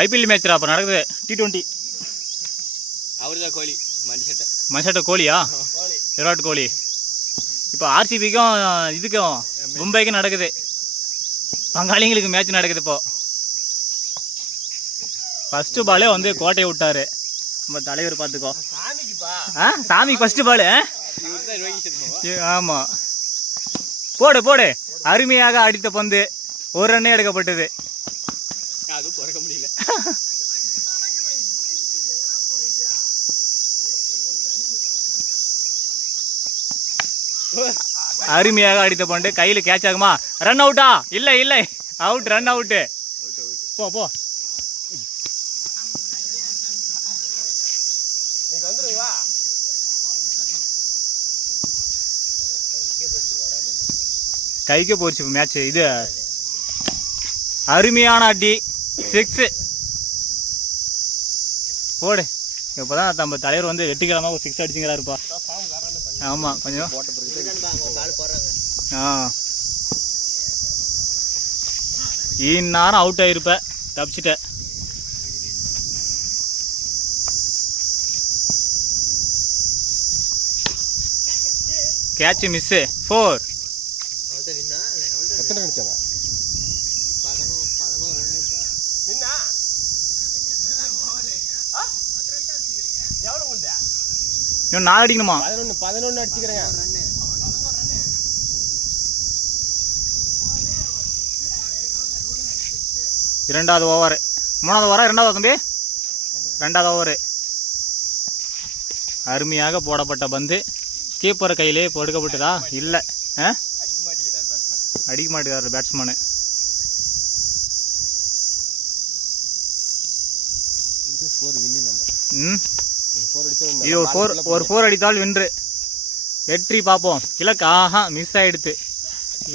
IPL மேட்ச்ரா அப்போ நடக்குது T20. அவர்தான் கோலி மனுஷட்ட கோலியா? விராட் கோலி. இப்போ ஆர்சிபிக்கும் இதுக்கும் மும்பைக்கும் நடக்குது. பங்காளிங்களுக்கு மேட்ச் நடக்குது. இப்போ ஃபர்ஸ்ட் பாலே வந்து கோட்டையை விட்டாரு நம்ம தலைவர். பார்த்துக்கோ சாமிக்கு ஃபர்ஸ்ட் பாலு. ஆமா போடு போடு. அருமையாக அடித்த பந்து ஒரு ரன்னே எடுக்கப்பட்டது. அது பொறுக்க முடியல. அருமையாக அடித்த பந்து கையில் கேட்ச் ஆகுமா? ரன் அவுட்டா? இல்லை இல்லை, அவுட். Run out. போ போ. கைக்கு போச்சு மேட்ச். இது அருமையான அடி. 6 போடு. இப்போதான் நம்ம தலைவர் வந்து வெற்றிகரமாக ஒரு 6 அடிச்சுங்கிறாருப்பா. ஆமாம் கொஞ்சம். இந்நேரம் அவுட் ஆகிருப்ப, தப்பிச்சிட்ட. Catch miss. 4. இன்னும் 4 அடிக்கணுமா? 11 அடிச்சுக்கிறேன். இரண்டாவது ஓவர். மூணாவது ஓவரா இரண்டாவது தம்பி? ரெண்டாவது ஓவரு. அருமையாக போடப்பட்ட பந்து கீப்பர் கையிலே எடுக்கப்பட்டதா? இல்லை, அடிக்க மாட்டேங்கிறார் பேட்ஸ்மேனு. இது ஒரு 4 அடித்தால் வென்று வெற்றி. பார்ப்போம். இலக்கு மிஸ் ஆயிடுத்து.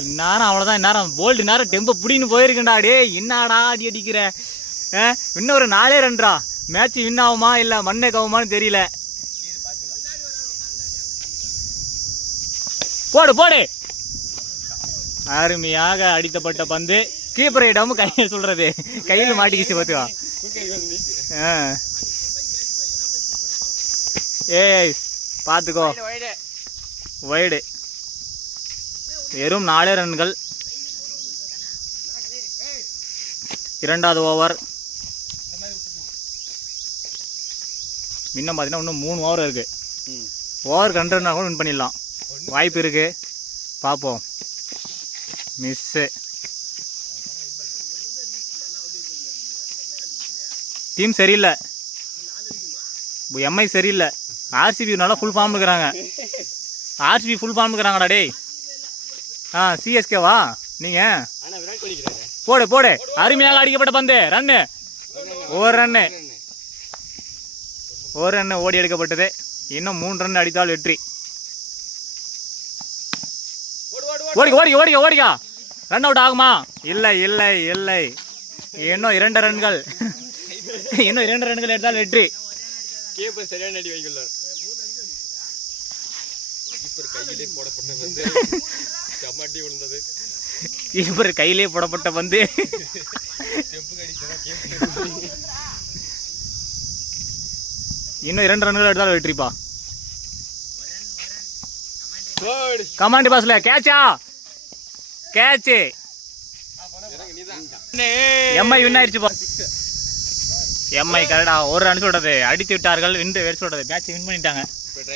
இந்நேரம் அவ்வளோதான். இந்நேரம் போல்டு நேரம் டெம்போ பிடின்னு போயிருக்கண்டா. டே என்னடா அடி அடிக்கிற? இன்னும் ஒரு 4 ரன்ரா. மேட்ச் வின் ஆகுமா இல்லை மண்ணே கவுமான்னு தெரியல. போடு போடு. அருமையாக அடித்தப்பட்ட பந்து கீப்பரிடம் கையில் சொல்றது கையில் மாட்டிக்கிச்சு. பார்த்துக்கா. ஏய் பார்த்துக்கோ. வைடு. வெறும் 4 ரன்கள். இரண்டாவது ஓவர். இன்னும் பார்த்தீங்கன்னா இன்னும் 3 ஓவர் இருக்கு. ஓவருக்கு 2 ரன்னா கூட வின் பண்ணிடலாம். வாய்ப்பு இருக்கு. பார்ப்போம். மிஸ்ஸு. டீம் சரியில்லை. எம்ஐ சரியில்லை. ஆர்சிபி நல்லா ஃபுல் ஃபார்ம் இருக்கிறாங்க. ஆர்சிபி ஃபுல் ஃபார்ம் இருக்கிறாங்கடா. டேய் சிஎஸ்கேவா நீங்கள்? போடு போடு. அருமையாக அடிக்கப்பட்ட பந்து. ரன்னு. ஒரு ரன்னு ஓடி எடுக்கப்பட்டது. இன்னும் 3 ரன் அடித்தால் வெற்றி. ஓடிக்க ஓடிக்க ஓடிக்க ஓடிக்கா. ரன் அவுட் ஆகுமா? இல்லை இல்லை இல்லை. இன்னும் 2 ரன்கள். இன்னும் 2 ரன்கள் எடுத்தால் வெற்றி. சரியான அடி வைக்கலாம். கீப்பர் கையிலே போடப்பட்ட பந்து. இன்னும் 2 ரன்கள் எடுத்தால் வெற்றிப்பா. கமாண்டி பாஸ்ல கேட்சா? கேட்ச். எம்ஐ வின் ஆயிடுச்சுப்பா. எம்ஐ கரெக்டா ஒரு ரன் சொல்றது அடித்து விட்டார்கள். வெற்றி சொல்றது மேட்ச் வின் பண்ணிட்டாங்க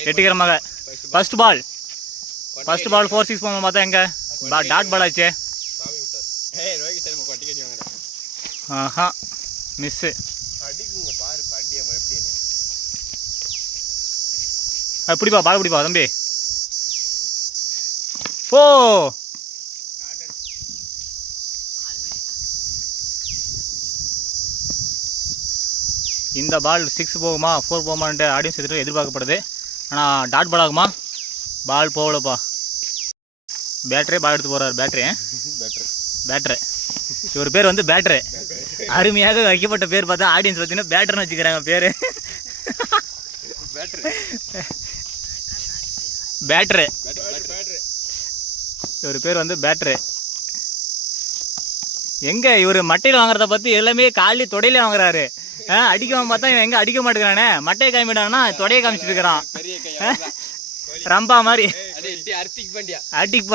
வெற்றிகரமாக. ஃபர்ஸ்ட் பால் 4-6 போன பார்த்தா எங்க டாட் பால் ஆச்சு. மிஸ்ஸு. பிடிப்பா பால் பிடிப்பா தம்பி. போ. இந்த பால் 6 போகுமா 4 போகுமான்ட்டு ஆடியன்ஸ் எதிர்பார்க்கப்படுது. ஆனால் டாட் பால் ஆகுமா? பால் போகலப்பா. பேட்டரே பால் எடுத்து போகிறார். பேட்டரு. இவர் பேர் வந்து பேட்டரு. அருமையாக வைக்கப்பட்ட பேர் பார்த்தா ஆடியன்ஸ் பார்த்தீங்கன்னா பேட்டர்னு வச்சுக்கிறாங்க பேர். பேட்டரு. இவர் பேர் வந்து பேட்டரு. எங்க இவர் மட்டையில் வாங்குறத பத்தி எல்லாமே காலி தொடையில வாங்குறாரு. அடிக்காம பார்த்தா இவன் எங்க அடிக்க மாட்டேங்கிறானே. மட்டையை காமிட்டானா தொடையை காமிச்சிட்டு இருக்கிறான். ரம்பா மாதிரி. ஹார்திக்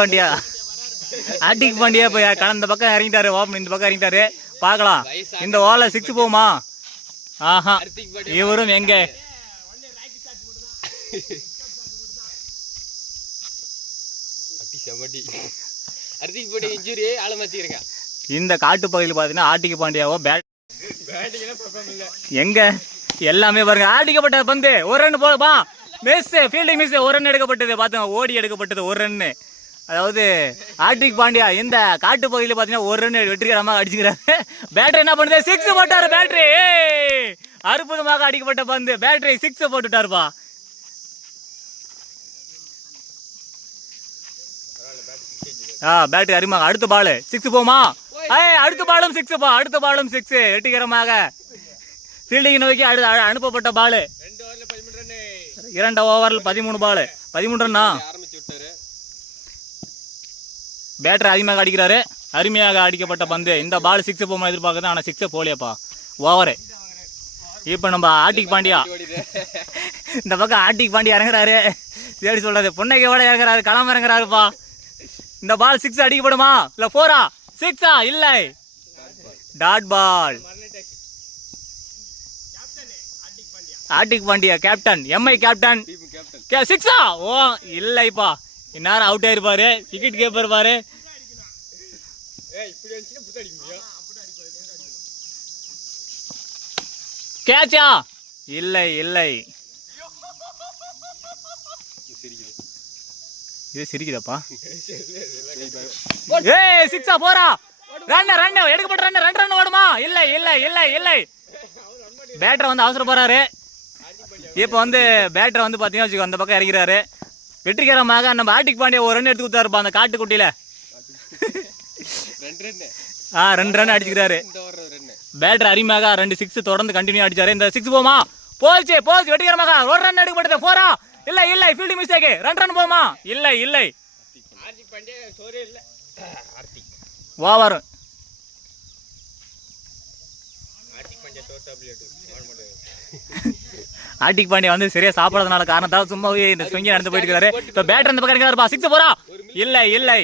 பாண்டியா இப்போ கடந்த பக்கம் இறங்கிட்டாரு. ஓப்பன் இந்த பக்கம் இறங்கிட்டாரு. பார்க்கலாம் இந்த ஓவர்ல 6 போகுமா. ஆஹா இவரும் எங்க இந்த காட்டு பகுதியில் பாத்தீங்கன்னா ஹார்திக் பாண்டியாவோ எங்க எல்லாமே பாருங்க. ஆடிக்கப்பட்ட பந்து ஒரு ரன் போலப்பா. Miss fielding miss. ஒரு ரன் எடுக்கப்பட்டது பாத்துங்க. ஓடி எடுக்கப்பட்டது ஒரு ரன். அதாவது ஹார்திக் பாண்டியா இந்த காட்டு பகுதியில் பாத்தீங்கன்னா ஒரு ரன் வெற்றிகரமாக அடிச்சுக்கிறாரு. பேட்டரி என்ன பண்ணுது 6 போட்டாரு. பேட்டரி அற்புதமாக அடிக்கப்பட்ட பந்து. பேட்டரி 6 போட்டுட்டாருப்பா. பேட்டரி அருமையாக. அடுத்த பால் 6 போமா. அடுத்த பாலும் 6 பா. அடுத்த பாலும் 6 வெற்றிகரமாக ஃபீல்டிங் நோக்கி அனுப்பப்பட்ட பால். 2 ஓவரில் 13 பால் 13 ரன்னா. பேட்டரி அதிகமாக அடிக்கிறாரு. அருமையாக அடிக்கப்பட்ட பந்து. இந்த பால் 6 போமா எதிர்பார்க்குது. ஆனால் 6 போலியாப்பா. ஓவரு. இப்போ நம்ம ஹார்திக் பாண்டியா இந்த பக்கம் ஹார்திக் பாண்டியா இறங்குறாரு. சரி சொல்றது புன்னகையோட இறங்குறாரு. களம் இறங்குறாருப்பா. இந்த பால் 6 அடிக்கப்படுமா இல்ல 4ஆ 6ஆ இல்லை. Dot ball. Hardik Pandya captain. MI captain 6ஆ. ஓ இல்லைப்பா. இந்நேரம் அவுட் ஆயிருப்பாரு. டிக்கெட் கேப்பர் பாரு. கேட்சா இல்லை இல்லை. இது சிரிக்குதப்பா. 6ஆ 4ஆ. ரன் எடுக்கப்பட்ட ரன் 2 ரன் ஓடுமா. இல்லை இல்லை இல்லை இல்லை. பேட்டர் வந்து அவசரப்படுறாரு. இப்போ வந்து பேட்டர் வந்து பார்த்தீங்கன்னா வச்சுக்கோ அந்த பக்கம் இறங்கிறாரு. வெற்றிகரமாக நம்ம ஹார்திக் பாண்டியா ஒரு ரன் எடுத்து கொடுத்தாருப்பா அந்த காட்டுக்குட்டியில. 2 ரன் அடிச்சுக்கிறாரு. பேட்டர் அருமையாக 2 6 தொடர்ந்து கண்டினியூ அடிச்சாரு. இந்த 6 போமா. போச்சு வெற்றிகரமாக ஒரு ரன் எடுக்கப்பட்டது. 4ஆ இல்லை இல்லை. Fielding mistake. 2 ரன் போமா. இல்லை இல்லை. ஓவர். ஹார்திக் பாண்டியா வந்து சரியா சாப்பிடாதனால காரணத்தால் சும்மாவே இந்த ஸ்விங்கி நடந்து போயிட்டு இருக்காரு. இப்போ பேட்டர் அந்த பக்கம் இருக்காருப்பா. 6 போறா. இல்லை இல்லை.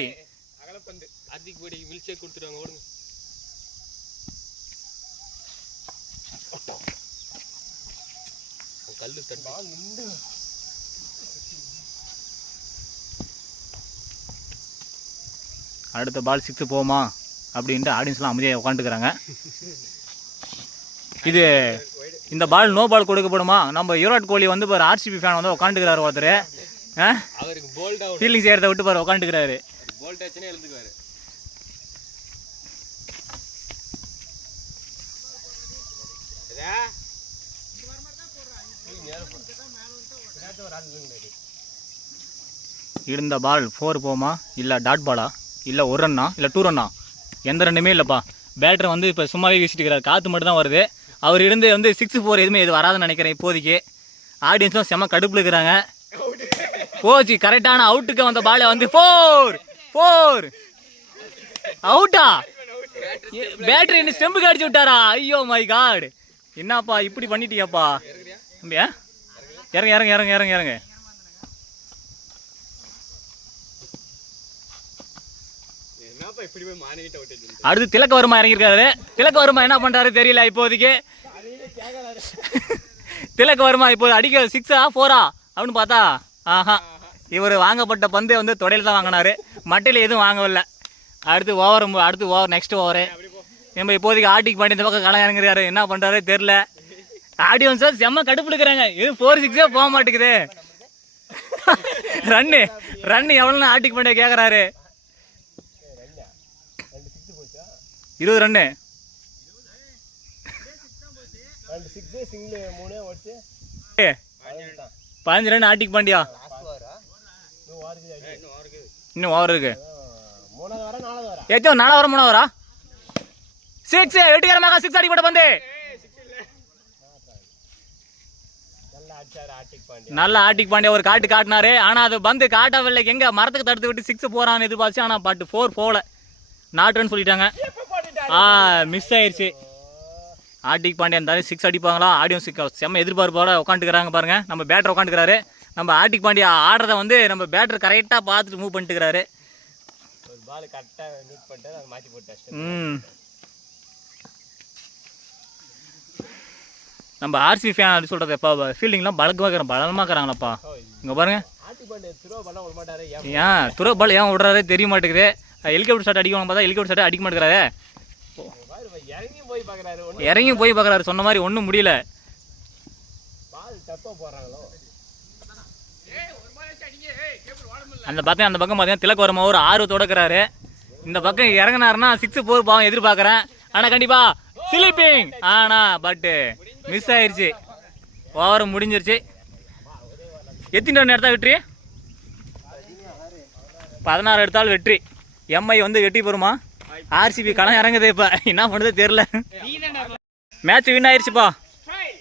அடுத்த பால் 6 போமா அப்படின்ட்டு ஆடியன்ஸ்லாம் அமைதியாக உட்காந்துக்கிறாங்க. இது இந்த பால் நோ பால் கொடுக்கப்படுமா. நம்ம விராட் கோலி வந்து பாரு ஆர்சிபி ஃபேன் வந்து உட்காந்துக்கிறாரு. ஒருத்தர் ஃபீல்டிங் செய்யறத விட்டு பாரு உட்காந்துக்கிறாரு. இந்த பால் 4 போமா இல்லை டாட் பாலா இல்லை 1 ரன்னா இல்லை 2 ரன்னா எந்த ரன்னுமே இல்லைப்பா. பேட்டர் வந்து இப்போ சும்மாவே வீசிட்டு இருக்கிறார். காற்று மட்டும் தான் வருது. அவர் இருந்து வந்து 6 4 எதுவுமே இது வராதுன்னு நினைக்கிறேன். இப்போதைக்கு ஆடியன்ஸும் செம்ம கடுப்பில் இருக்கிறாங்க. போச்சு கரெக்டான அவுட்டுக்கு வந்த பாலை வந்து 4 அவுட்டா. பேட்டரி இன்னும் ஸ்டெம்புக்கு அடிச்சு விட்டாரா. ஐயோ மை காட். என்னப்பா இப்படி பண்ணிட்டீங்கப்பா. இறங்க இறங்க இறங்க இறங்க இறங்க. அடுத்து திலக்க வருமா இறங்கியிருக்காரு. திலக்க வருமா என்ன பண்றாரு தெரியல இப்போதைக்கு. திலக்க வருமா இப்போ அடிக்க 6ஆ 4ஆ அப்படின்னு பார்த்தா ஆஹா இவர் வாங்கப்பட்ட பந்து வந்து தொடையில தான் வாங்கினாரு. மட்டையில் எதுவும் வாங்கவில்லை. அடுத்து ஓவர் நெக்ஸ்ட் ஓவரு. நம்ம இப்போதைக்கு ஹார்திக் பாண்டியா இந்த பக்கம் களம் இறங்குறாரு. என்ன பண்றாரு தெரியல. ஆடியன்ஸ் செம்ம கடுப்புல இருக்கிறாங்க. இது 4 6 போக மாட்டேங்குது. ரன்னு எவ்வளோன்னு ஹார்திக் பாண்டியா கேட்குறாரு. 20 ரன்னு. 15 ரன் ஹார்திக் பாண்டியா. இன்னும் ஓவர் இருக்கு. ஏச்சோ 4 ஓவர் 3 ஓவரா 6 வெற்றிகரமாக 6 அடிக்கப்பட்ட பந்து. நல்ல ஹார்திக் பாண்டியா ஒரு காட்டு காட்டினாரு. ஆனா அது பந்து காட்டவில்லை. எங்க மரத்துக்கு தடுத்து விட்டு 6 போறான்னு எதிர்பார்த்து. ஆனா பட் 4 போல. நாட் ரன் சொல்லிட்டாங்க. மிஸ் ஆயிடுச்சு. ஹார்திக் பாண்டியா இருந்தாலும் 6 அடிப்பாங்களா, ஆடியோ 6 செம்ம எதிர்பார்ப்போட உட்காந்துக்கிறாங்க பாருங்க. நம்ம பேட்டர் உட்காந்துக்கிறாரு. நம்ம ஹார்திக் பாண்டியா ஆடுறத வந்து நம்ம பேட்டர் கரெக்டாக பார்த்துட்டு மூவ் பண்ணிட்டுக்கிறாரு. ஒரு பால் கரெக்டாக மிஸ் பண்ணிட்டு அதை மாற்றி போட்டாச்சு. நம்ம ஆர்சி ஃபேன் அப்படி சொல்கிறது எப்போ ஃபீல்டிங்லாம் பலமாக்குறாங்களாப்பா. இங்கே பாருங்க. ஏன் துரோ பால் ஏன் விடுறாரு தெரிய மாட்டேங்குது. ஹெலிகாப்டர் ஷாட் அடிக்கணும் பார்த்தா ஹெலிகாப்டர் ஷாட் அடிக்க மாட்டேங்கிறாரு. இறங்கி போய் பார்க்குறாரு. சொன்ன மாதிரி ஒன்றும் முடியல. அந்த பக்கம் பார்த்தீங்கன்னா திலக் வர்மா ஒரு ஆர்வத்தோட இருக்கிறாரு. இந்த பக்கம் இறங்கினாருன்னா 6 4 பாவம் எதிர்பார்க்குறேன். ஆனால் கண்டிப்பாக ஸ்லீப்பிங் பட்டு மிஸ் ஆயிடுச்சு. ஓவர் முடிஞ்சிருச்சு. எத்தனை ரன் எடுத்தா வெற்றி? 16 எடுத்தாலும் வெற்றி. எம்ஐ வந்து வெற்றி பெறுமா? ஆர்சிபி களம் இறங்குது. இப்போ என்ன பண்ணுறது தெரியல. மேட்ச் வின் ஆயிடுச்சுப்பா.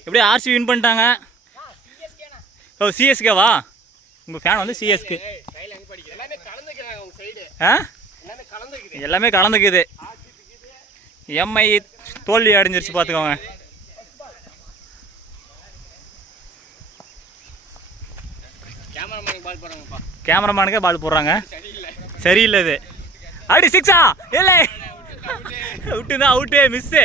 எப்படியே ஆர்சிபி வின் பண்ணிட்டாங்க. ஓ சிஎஸ்கேவா? உங்கள் ஃபேன் வந்து சிஎஸ்கே. எல்லாமே கலந்துக்குது. எம்ஐ தோல்வி அடைஞ்சிருச்சு பார்த்துக்கோங்க. கேமராமேனுக்கே பால் போடுறாங்க. சரியில்லை இது. அடி 6ஆ? இல்லை அவுட்டுதான். Out miss.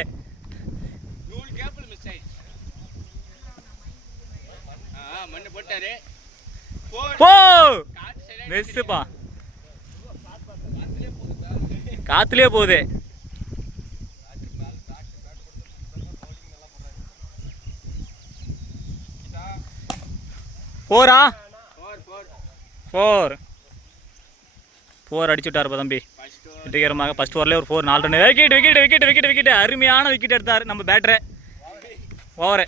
போ மிஸ்ஸுப்பா. காத்துலேயே போகுது. ஃபோரா? 4 அடிச்சுட்டாருப்பா தம்பி. வெற்றிகரமாக ஃபர்ஸ்ட் ஓவர்லேயே ஒரு 4 4 ரன். விக்கெட். அருமையான விக்கெட் எடுத்தார் நம்ம பேட்டரு. ஓவரு